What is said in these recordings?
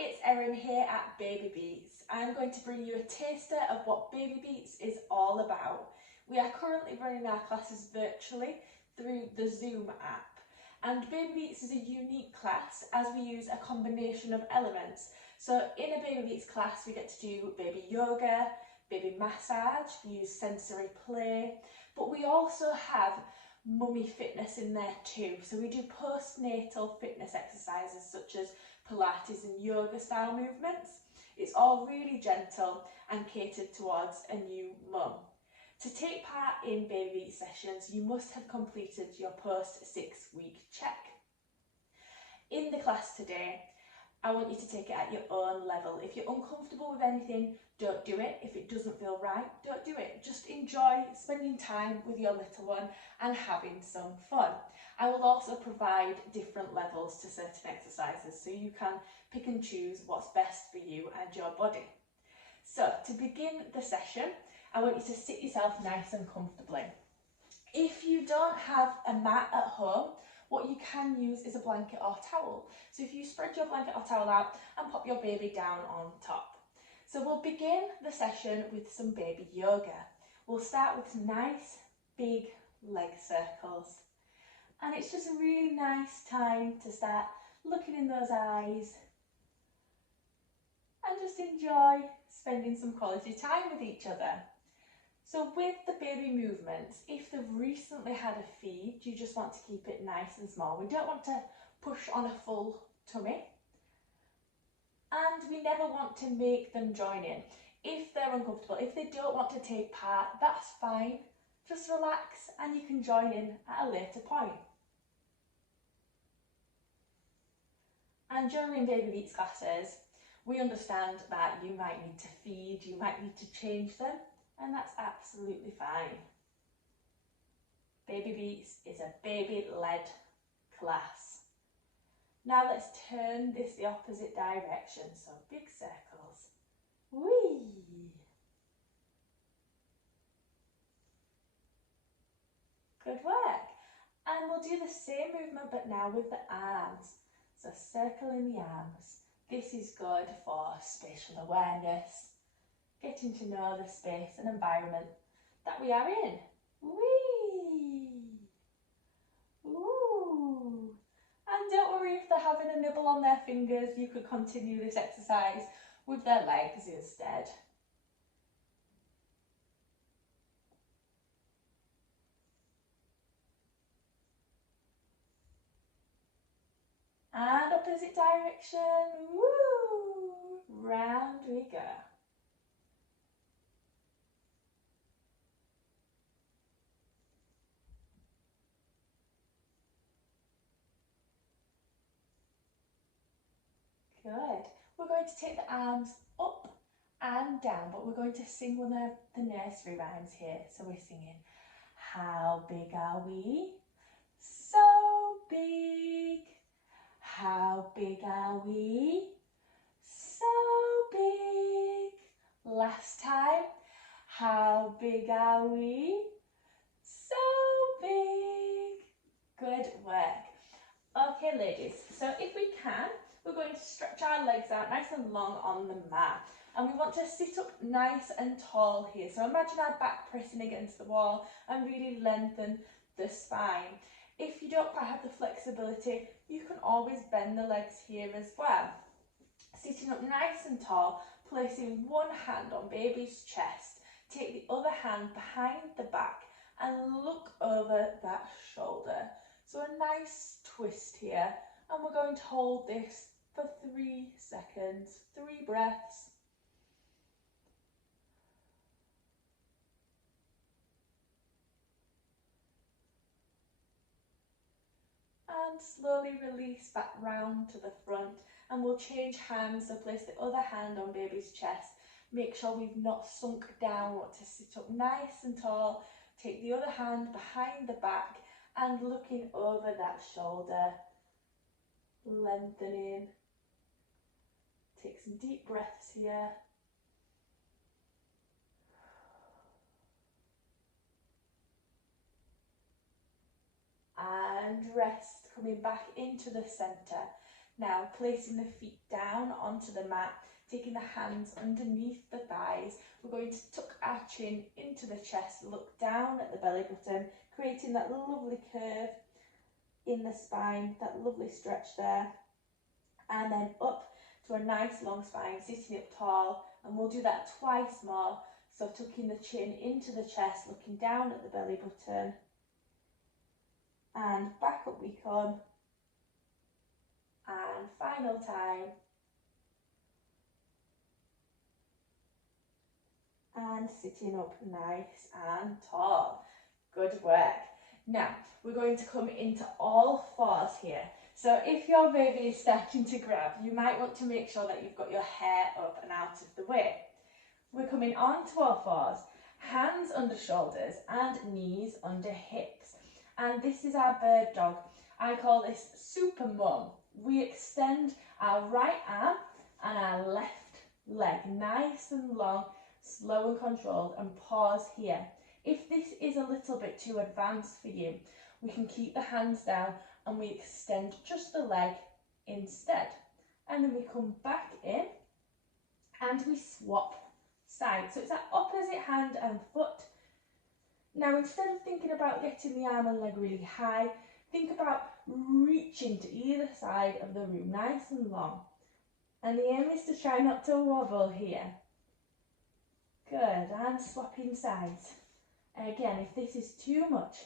it's Erin here at BabyBeats. I'm going to bring you a taster of what BabyBeats is all about. We are currently running our classes virtually through the Zoom app. And BabyBeats is a unique class as we use a combination of elements. So in a BabyBeats class we get to do baby yoga, baby massage, we use sensory play, but we also have mummy fitness in there too. So we do post-natal fitness exercises such as Pilates and yoga style movements. It's all really gentle and catered towards a new mum. To take part in BabyBeats sessions, you must have completed your post 6-week check. In the class today, I want you to take it at your own level. If you're uncomfortable with anything, don't do it. If it doesn't feel right, don't do it. Just enjoy spending time with your little one and having some fun. I will also provide different levels to certain exercises so you can pick and choose what's best for you and your body. So to begin the session, I want you to sit yourself nice and comfortably. If you don't have a mat at home, what you can use is a blanket or towel. So if you spread your blanket or towel out and pop your baby down on top. So we'll begin the session with some baby yoga. We'll start with some nice big leg circles. And it's just a really nice time to start looking in those eyes and just enjoy spending some quality time with each other. So with the baby movements, if they've recently had a feed, you just want to keep it nice and small. We don't want to push on a full tummy. And we never want to make them join in. If they're uncomfortable, if they don't want to take part, that's fine. Just relax and you can join in at a later point. And during BabyBeats classes, we understand that you might need to feed, you might need to change them, and that's absolutely fine. BabyBeats is a baby-led class. Now let's turn this the opposite direction, so big circles. Whee! Good work. And we'll do the same movement but now with the arms. So circling the arms. This is good for spatial awareness, getting to know the space and environment that we are in. Whee! Ooh! And don't worry if they're having a nibble on their fingers, you could continue this exercise with their legs instead. And opposite direction, woo! Round we go. Good. We're going to take the arms up and down, but we're going to sing one of the nursery rhymes here. So we're singing, how big are we? So big. How big are we? So big. Last time. How big are we? So big. Good work. Okay, ladies, so if we can, we're going to stretch our legs out nice and long on the mat. And we want to sit up nice and tall here. So imagine our back pressing against the wall and really lengthen the spine. If you don't quite have the flexibility, you can always bend the legs here as well. Sitting up nice and tall, placing one hand on baby's chest. Take the other hand behind the back and look over that shoulder. So a nice twist here. And we're going to hold this for 3 seconds, 3 breaths. And slowly release back round to the front, and we'll change hands, so place the other hand on baby's chest. Make sure we've not sunk down, we want to sit up nice and tall. Take the other hand behind the back and looking over that shoulder, lengthening. Take some deep breaths here. And rest, coming back into the centre. Now placing the feet down onto the mat, taking the hands underneath the thighs, we're going to tuck our chin into the chest, look down at the belly button, creating that lovely curve in the spine, that lovely stretch there, and then up to a nice long spine, sitting up tall, and we'll do that twice more. So tucking the chin into the chest, looking down at the belly button, and back up we come, and final time, and sitting up nice and tall. Good work. Now we're going to come into all fours here. So if your baby is starting to grab, you might want to make sure that you've got your hair up and out of the way. We're coming on to all fours, hands under shoulders and knees under hips. And this is our bird dog. I call this super mum. We extend our right arm and our left leg nice and long, slow and controlled, and pause here. If this is a little bit too advanced for you, we can keep the hands down and we extend just the leg instead. And then we come back in and we swap sides. So it's that opposite hand and foot. Now instead of thinking about getting the arm and leg really high, think about reaching to either side of the room, nice and long. And the aim is to try not to wobble here. Good, and swapping sides. Again, if this is too much,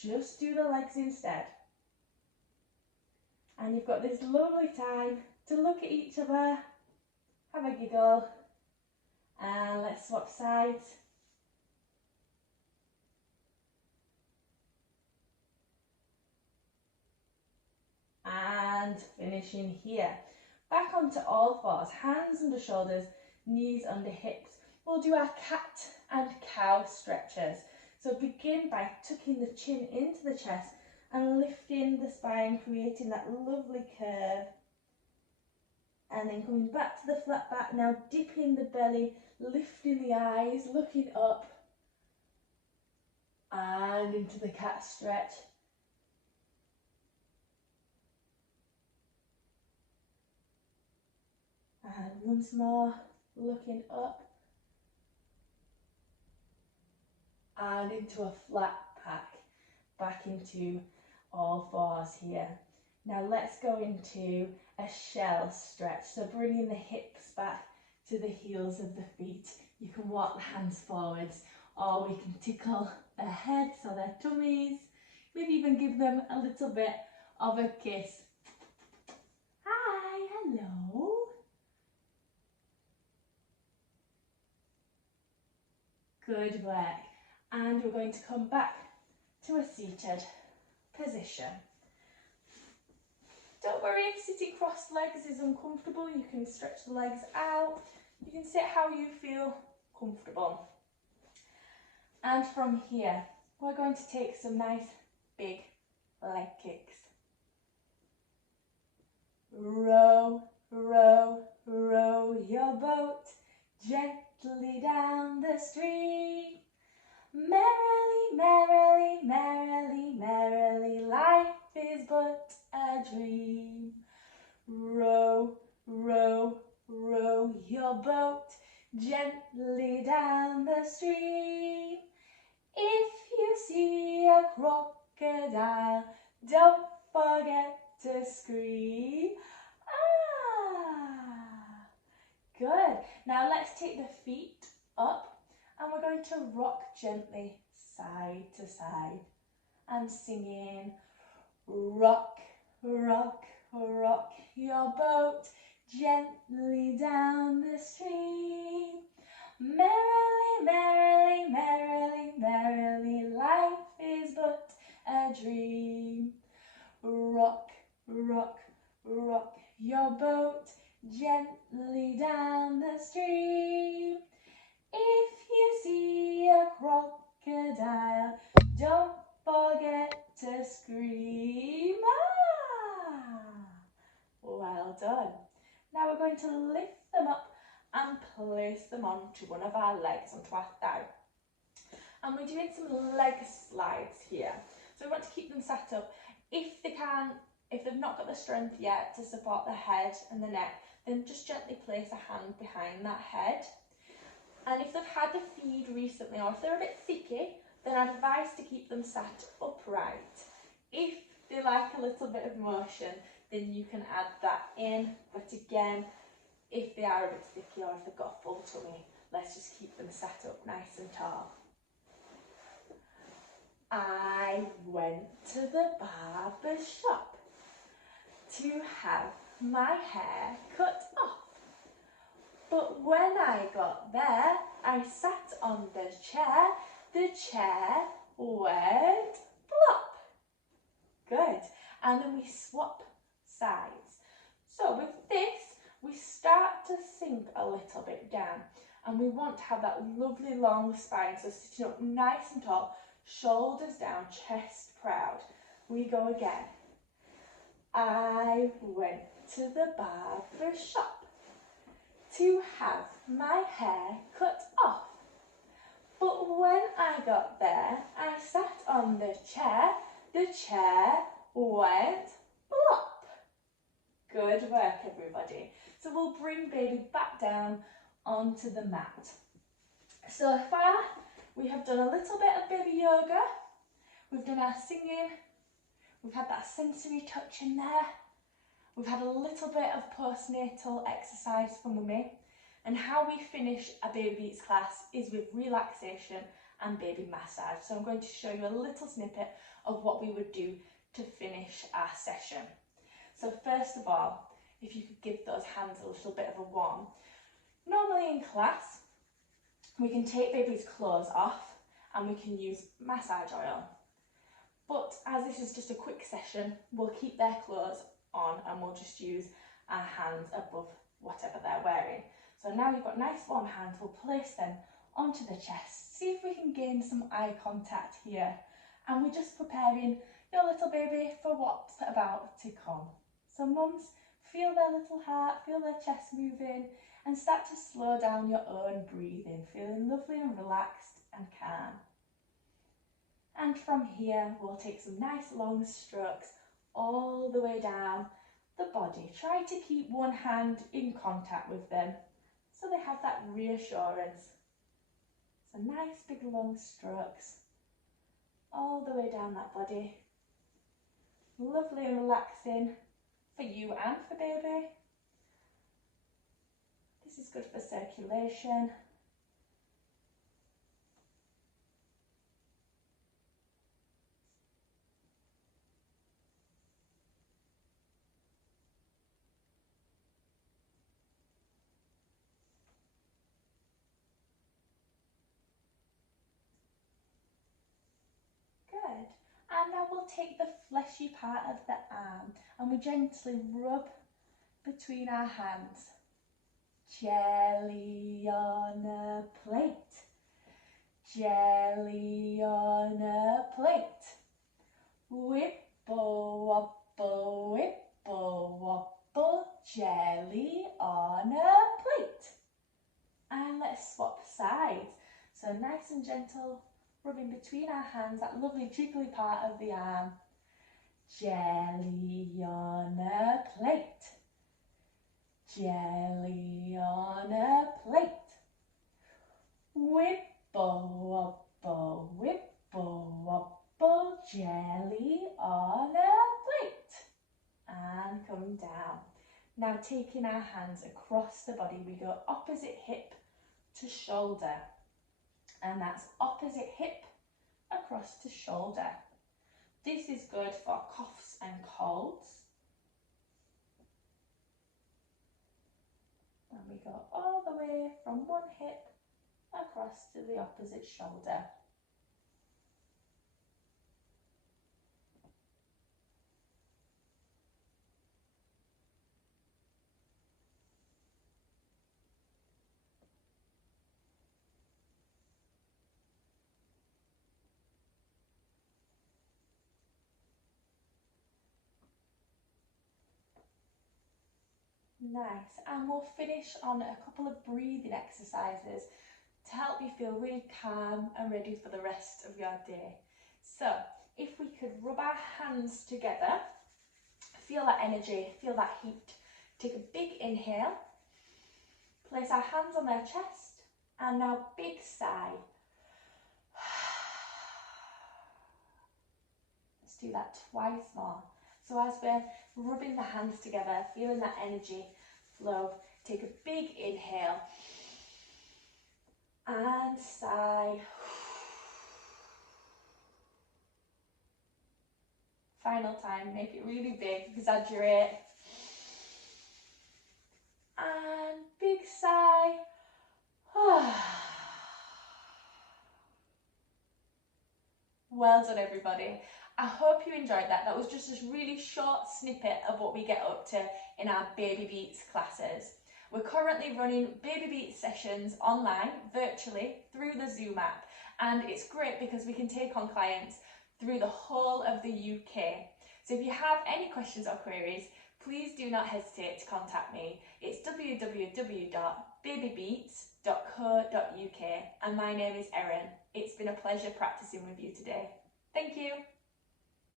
just do the legs instead. And you've got this lovely time to look at each other, have a giggle, and let's swap sides. And finishing here. Back onto all fours, hands under shoulders, knees under hips. We'll do our cat and cow stretches. So begin by tucking the chin into the chest and lifting the spine, creating that lovely curve. And then coming back to the flat back, now dipping the belly, lifting the eyes, looking up, and into the cat stretch. And once more, looking up, and into a flat back, back into all fours here. Now let's go into a shell stretch. So bringing the hips back to the heels of the feet. You can walk the hands forwards, or we can tickle their heads or their tummies. Maybe even give them a little bit of a kiss. Hi, hello. Good work. And we're going to come back to a seated position. Don't worry if sitting crossed legs is uncomfortable. You can stretch the legs out. You can sit how you feel comfortable. And from here, we're going to take some nice big leg kicks. Row, row, row your boat gently down the stream. Merrily, merrily, merrily, merrily, life is but a dream. Row, row, row your boat gently down the stream. If you see a crocodile, don't forget to scream. Ah! Good. Now let's take the feet up. And we're going to rock gently side to side and singing, rock, rock, rock your boat gently down the stream. Merrily, merrily, merrily, merrily, life is but a dream. Rock, rock, rock your boat gently down the stream. If you see a crocodile, don't forget to scream. Ah! Well done. Now we're going to lift them up and place them onto one of our legs, onto our thigh. And we're doing some leg slides here. So we want to keep them sat up. If they can't If they've not got the strength yet to support the head and the neck, then just gently place a hand behind that head. And if they've had the feed recently, or if they're a bit thicky, then I'd advise to keep them sat upright. If they like a little bit of motion, then you can add that in. But again, if they are a bit sticky or if they've got a full tummy, let's just keep them sat up nice and tall. I went to the barber shop to have my hair cut off. But when I got there, I sat on the chair went plop. Good. And then we swap sides. So with this, we start to sink a little bit down, and we want to have that lovely long spine, so sitting up nice and tall, shoulders down, chest proud. We go again. I went to the barber shop to have my hair cut off. But when I got there, I sat on the chair went plop. Good work, everybody. So we'll bring baby back down onto the mat. So far, we have done a little bit of baby yoga. We've done our singing. We've had that sensory touch in there. We've had a little bit of postnatal exercise for mummy. And how we finish a BabyBeats class is with relaxation and baby massage. So I'm going to show you a little snippet of what we would do to finish our session. So first of all, if you could give those hands a little bit of a warm. Normally in class, we can take baby's clothes off and we can use massage oil. But as this is just a quick session, we'll keep their clothes on and we'll just use our hands above whatever they're wearing. So now you've got nice warm hands, we'll place them onto the chest. See if we can gain some eye contact here. And we're just preparing your little baby for what's about to come. So mums, feel their little heart, feel their chest moving, and start to slow down your own breathing, feeling lovely and relaxed and calm. And from here, we'll take some nice long strokes all the way down the body. Try to keep one hand in contact with them so they have that reassurance. So nice big long strokes all the way down that body. Lovely and relaxing for you and for baby. This is good for circulation. Good. And now we'll take the fleshy part of the arm and we gently rub between our hands. Jelly on a plate. Jelly on a plate. Whipple wobble, whipple wobble, jelly on a plate. And let's swap sides. So nice and gentle, rubbing between our hands, that lovely jiggly part of the arm. Jelly on a plate. Jelly on a plate. Whipple wobble, whipple wobble, jelly on a plate. And come down. Now taking our hands across the body, we go opposite hip to shoulder. And that's opposite hip across to shoulder. This is good for coughs and colds. And we go all the way from one hip across to the opposite shoulder. Nice, and we'll finish on a couple of breathing exercises to help you feel really calm and ready for the rest of your day. So if we could rub our hands together, feel that energy, feel that heat. Take a big inhale, place our hands on their chest, and now big sigh. Let's do that twice more. So as we're rubbing the hands together, feeling that energy flow, take a big inhale and sigh. Final time, make it really big, exaggerate. And big sigh. Well done, everybody. I hope you enjoyed that. That was just a really short snippet of what we get up to in our BabyBeats classes. We're currently running BabyBeats sessions online, virtually, through the Zoom app. And it's great because we can take on clients through the whole of the UK. So if you have any questions or queries, please do not hesitate to contact me. It's www.babybeats.co.uk and my name is Erin. It's been a pleasure practicing with you today. Thank you.